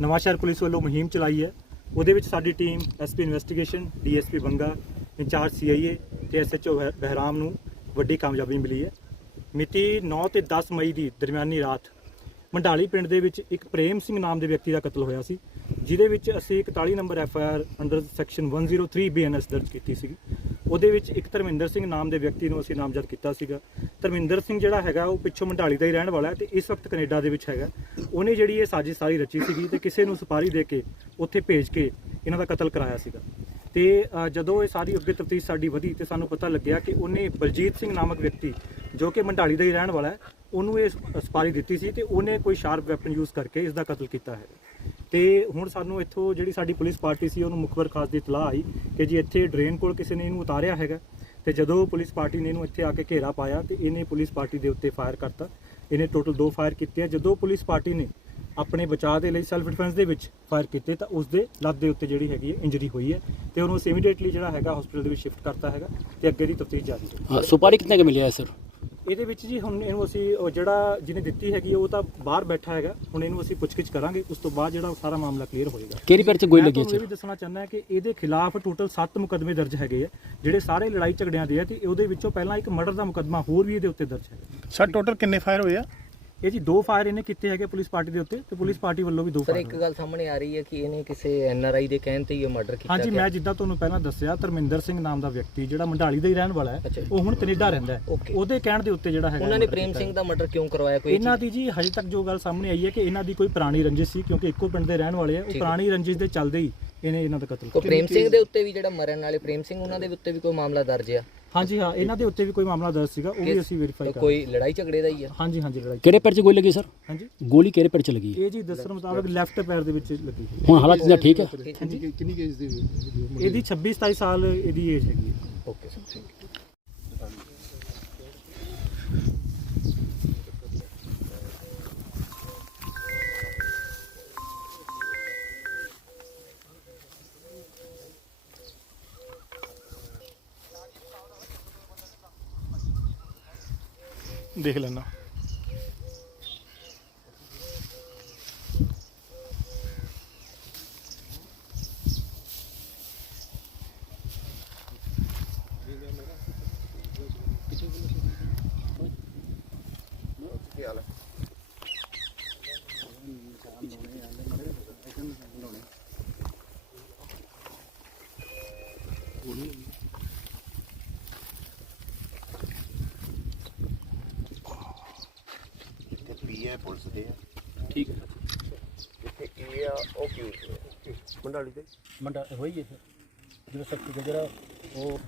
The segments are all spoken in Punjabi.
ਨਵਾਂਸ਼ਹਿਰ ਪੁਲਿਸ ਵੱਲੋਂ ਮੁਹਿੰਮ ਚਲਾਈ ਹੈ। ਉਹਦੇ ਵਿੱਚ ਸਾਡੀ team SP investigation, DSP Banga, incharge CIA ਤੇ ਐਸਐਚਓ ਬਹਿਰਾਮ ਨੂੰ ਵੱਡੀ ਕਾਮਯਾਬੀ ਮਿਲੀ ਹੈ। ਮਿਤੀ 9 ਤੇ 10 ਮਈ ਦੀ ਦਰਮਿਆਨੀ ਰਾਤ ਮੰਡਾਲੀ ਪਿੰਡ ਦੇ ਵਿੱਚ ਇੱਕ ਪ੍ਰੇਮ ਸਿੰਘ ਨਾਮ ਦੇ ਵਿਅਕਤੀ ਦਾ ਕਤਲ ਹੋਇਆ ਸੀ, ਜਿਹਦੇ ਵਿੱਚ ਅਸੀਂ 41 number F I R under section 103 BNS ਦਰਜ ਕੀਤੀ ਸੀ ਉਹਦੇ ਵਿੱਚ ਇੱਕ ਧਰਮਿੰਦਰ ਸਿੰਘ ਨਾਮ ਦੇ ਵਿਅਕਤੀ ਨੂੰ ਅਸੀਂ ਨਾਮਜ਼ਦ ਕੀਤਾ ਸੀਗਾ। ਧਰਮਿੰਦਰ ਸਿੰਘ ਜਿਹੜਾ ਹੈਗਾ, ਉਹ ਪਿੱਛੋਂ ਮੰਡਾਲੀ ਦਾ ਹੀ ਰਹਿਣ ਵਾਲਾ ਹੈ ਤੇ ਇਸ ਵਕਤ ਕੈਨੇਡਾ ਦੇ ਵਿੱਚ ਹੈਗਾ। ਉਹਨੇ ਜਿਹੜੀ ਇਹ ਸਾਜ਼ਿਸ਼ ਸਾਰੀ ਰਚੀ ਸੀਗੀ ਤੇ ਕਿਸੇ ਨੂੰ ਸੁਪਾਰੀ ਦੇ ਕੇ ਉੱਥੇ ਭੇਜ ਕੇ ਇਹਨਾਂ ਦਾ ਕਤਲ ਕਰਾਇਆ ਸੀਗਾ। ਤੇ ਜਦੋਂ ਇਹ ਸਾਰੀ ਅੱਗੇ ਤਫਤੀਸ਼ ਸਾਡੀ ਵਧੀ ਤੇ ਸਾਨੂੰ ਪਤਾ ਲੱਗਿਆ ਕਿ ਉਹਨੇ ਬਲਜੀਤ ਸਿੰਘ ਨਾਮਕ ਵਿਅਕਤੀ, ਜੋ ਕਿ ਮੰਡਾਲੀ ਦਾ ਹੀ ਰਹਿਣ ਵਾਲਾ ਹੈ, ਉਹਨੂੰ ਇਹ ਸਪਾਰੀ ਦਿੱਤੀ ਸੀ ਤੇ ਉਹਨੇ ਕੋਈ ਸ਼ਾਰਪ ਵੈਪਨ ਯੂਜ਼ ਕਰਕੇ ਇਸ ਦਾ ਕਤਲ ਕੀਤਾ ਹੈ। ਤੇ ਹੁਣ ਸਾਨੂੰ ਇੱਥੋਂ ਜਿਹੜੀ ਸਾਡੀ ਪੁਲਿਸ ਪਾਰਟੀ ਸੀ, ਉਹਨੂੰ ਮੁਖਬਰ ਖਾਸ ਦੀ ਇਤਲਾਹ ਆਈ ਕਿ ਜੀ ਇੱਥੇ ਡਰੇਨ ਕੋਲ ਕਿਸੇ ਨੇ ਇਹਨੂੰ ਉਤਾਰਿਆ ਹੈਗਾ। ਤੇ ਜਦੋਂ ਪੁਲਿਸ ਪਾਰਟੀ ਨੇ ਇਹਨੂੰ ਇੱਥੇ ਆ ਕੇ ਘੇਰਾ ਪਾਇਆ ਤੇ ਇਹਨੇ ਪੁਲਿਸ ਪਾਰਟੀ ਦੇ ਉੱਤੇ ਫਾਇਰ ਕਰਤਾ। ਇਹਨੇ ਟੋਟਲ ਦੋ ਫਾਇਰ ਕੀਤੇ ਆ ਜਦੋਂ ਪੁਲਿਸ ਪਾਰਟੀ ਨੇ ਆਪਣੇ ਬਚਾਅ ਦੇ ਲਈ ਸੈਲਫ ਡਿਫੈਂਸ ਦੇ ਵਿੱਚ ਫਾਇਰ ਕੀਤੇ ਤਾਂ ਉਸ ਦੇ ਲੱਤ ਦੇ ਉੱਤੇ ਜਿਹੜੀ ਹੈਗੀ ਹੈ ਇੰਜਰੀ ਹੋਈ ਹੈ ਤੇ ਉਹਨੂੰ ਇਮੀਡੀਏਟਲੀ ਜਿਹੜਾ ਹੈਗਾ ਹਸਪੀਟਲ ਦੇ ਵਿੱਚ ਸ਼ਿਫਟ ਕਰਤਾ ਹੈਗਾ ਤੇ ਅੱਗੇ ਦੀ ਤਫਤੀਸ਼ ਜਾਰੀ ਹੈ। ਸੁਪਾਰੀ ਕਿੰਨੇ ਕ ਮਿਲਿਆ ਹੈ ਸਰ ਇਹਦੇ ਵਿੱਚ ਜੀ ਹੁਣ ਇਹਨੂੰ ਅਸੀਂ ਜਿਹੜਾ ਜਿਹਨੇ ਦਿੱਤੀ ਹੈਗੀ ਉਹ ਤਾਂ ਬਾਹਰ ਬੈਠਾ ਹੈਗਾ। ਹੁਣ ਇਹਨੂੰ ਅਸੀਂ ਪੁੱਛਗਿੱਛ ਕਰਾਂਗੇ ਉਸ ਤੋਂ ਬਾਅਦ ਜਿਹੜਾ ਉਹ ਸਾਰਾ ਮਾਮਲਾ ਕਲੀਅਰ ਹੋਏਗਾ। ਕਿਹੜੀ ਪਰਚੇ ਗੋਲੀ ਲੱਗੀ ਹੈ ਇਹ ਵੀ ਦੱਸਣਾ ਚਾਹੁੰਦਾ ਹੈ ਕਿ ਇਹਦੇ ਖਿਲਾਫ ਟੋਟਲ 7 ਮੁਕਦਮੇ ਦਰਜ ਹੈਗੇ ਆ ਜਿਹੜੇ ਸਾਰੇ ਲੜਾਈ ਝਗੜਿਆਂ ਦੇ ਆ ਤੇ ਉਹਦੇ ਵਿੱਚੋਂ ਪਹਿਲਾਂ ਇੱਕ ਮਰਡਰ ਦਾ ਮੁਕਦਮਾ ਹੋਰ ਵੀ ਇਹਦੇ ਉੱਤੇ ਦਰਜ ਹੈ ਸਰ ਟੋਟਲ ਕਿੰਨੇ ਫਾਇਰ ਹੋਏ ਆ? ਇਹ ਜੀ ਦੋ ਫਾਇਰ ਇਹਨੇ ਕੀਤੇ ਹੈਗੇ ਪੁਲਿਸ ਪਾਰਟੀ ਦੇ ਉੱਤੇ ਤੇ ਪੁਲਿਸ ਪਾਰਟੀ ਵੱਲੋਂ ਵੀ ਦੋ ਸਰ ਫਾਇਰ ਇੱਕ ਗੱਲ ਸਾਹਮਣੇ ਆ ਰਹੀ ਹੈ ਕਿ ਇਹਨੇ ਕਿਸੇ ਐਨਆਰਆਈ ਦੇ ਕਹਿਣ ਤੇ ਹੀ ਇਹ ਮਰਡਰ ਕੀਤਾ ਹਾਂਜੀ। ਮੈਂ ਜਿੱਦਾਂ ਤੁਹਾਨੂੰ ਪਹਿਲਾਂ ਦੱਸਿਆ ਧਰਮਿੰਦਰ ਸਿੰਘ ਨਾਮ ਦਾ ਵਿਅਕਤੀ ਜਿਹੜਾ ਮੰਡਾਲੀ ਦਾ ਹੀ ਰਹਿਣ ਵਾਲਾ ਹੈ ਅੱਛਾ ਜੀ। ਉਹ ਹੁਣ ਕੈਨੇਡਾ ਰਹਿੰਦਾ ਹੈ Okay। ਉਹਦੇ ਕਹਿਣ ਦੇ ਉੱਤੇ ਜਿਹੜਾ ਹੈਗਾ ਉਹਨਾਂ ਨੇ murder ਪ੍ਰੇਮ ਕੀਤਾ ਸਿੰਘ ਦਾ ਮਰਡਰ ਕਿਉਂ ਕਰਵਾਇਆ ਕੋਈ ਇਹਨਾਂ ਦੀ ਜੀ ਹਜੇ ਤੱਕ ਜੋ ਗੱਲ ਸਾਹਮਣੇ ਆਈ ਹੈ ਕਿ ਇਹਨਾਂ ਦੀ ਕੋਈ ਪੁਰਾਣੀ ਰੰਜਿਸ਼ ਸੀ ਕਿਉਂਕਿ ਇੱਕੋ ਪਿੰਡ ਦੇ ਰਹਿਣ ਵਾਲੇ ਆ ਉਹ ਠੀਕ ਹੈ। ਪੁਰਾਣੀ ਰੰਜਿਸ਼ ਦੇ ਚੱਲਦੇ ਹੀ ਇਹਨੇ ਇਹਨਾਂ ਦਾ ਕਤਲ ਕੋ ਕੀਤਾ ਪ੍ਰੇਮ ਸਿੰਘ ਦੇ ਉੱਤੇ ਵੀ ਜਿਹੜਾ ਮਰਨ ਵਾਲੇ ਪ੍ਰੇਮ ਸਿੰਘ ਉਹਨਾਂ ਦੇ ਉੱਤੇ ਵੀ ਕੋਈ ਮਾਮਲਾ ਦਰਜ ਆ ਹਾਂਜੀ ਹਾਂ ਇਹਨਾਂ ਦੇ ਉੱਤੇ ਵੀ ਕੋਈ ਮਾਮਲਾ ਦਰਜ ਸੀਗਾ ਉਹ ਵੀ ਅਸੀਂ ਵੈਰੀਫਾਈ ਕਰ ਕੋਈ ਲੜਾਈ ਝਗੜੇ ਦਾ ਹੀ ਆ ਹਾਂਜੀ ਹਾਂਜੀ ਲੜਾਈ ਕਿਹੜੇ ਪੈਰ 'ਚ ਗੋਲੀ ਲੱਗੀ ਸਰ? ਹਾਂਜੀ। ਗੋਲੀ ਕਿਹੜੇ ਪੈਰ 'ਚ ਲੱਗੀ? ਇਹ ਜੀ ਦੱਸਣ ਮੁਤਾਬਕ ਲੈਫਟ ਪੈਰ ਦੇ ਵਿੱਚ ਲੱਗੀ। ਹੋਈ ਹੁਣ ਹਾਲਾਤ ਇਹਦਾ ਠੀਕ ਹੈ। ਕਿੰਨੀ ਏਜ ਦੀ ਇਹਦੀ 26 27 ਸਾਲ ਇਹਦੀ ਏਜ ਹੈਗੀ ਓਕੇ ਸਰ ਥੈਂਕ ਯੂ ਦੇਖ ਲੈਣਾ। ਤੇ ਪੀਏ ਪੁਲਿਸ ਦੇ ਆ ਠੀਕ ਹੈ ਜਿੱਥੇ ਏ ਆ ਉਹ ਕਿਉਂ ਮੰਡਾਲੀ ਦੇ ਮੰਡਾ ਹੋਈ ਹੈ ਜਿਹੜਾ ਸਭ ਤੋਂ ਜਿਹੜਾ ਉਹ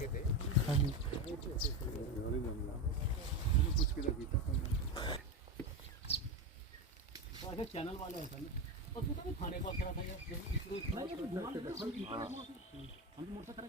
चैनल वाले हैं और तू तो भी थाने को खड़ा था यार इसको इतना घुमा ले हम मोटरसाइकिल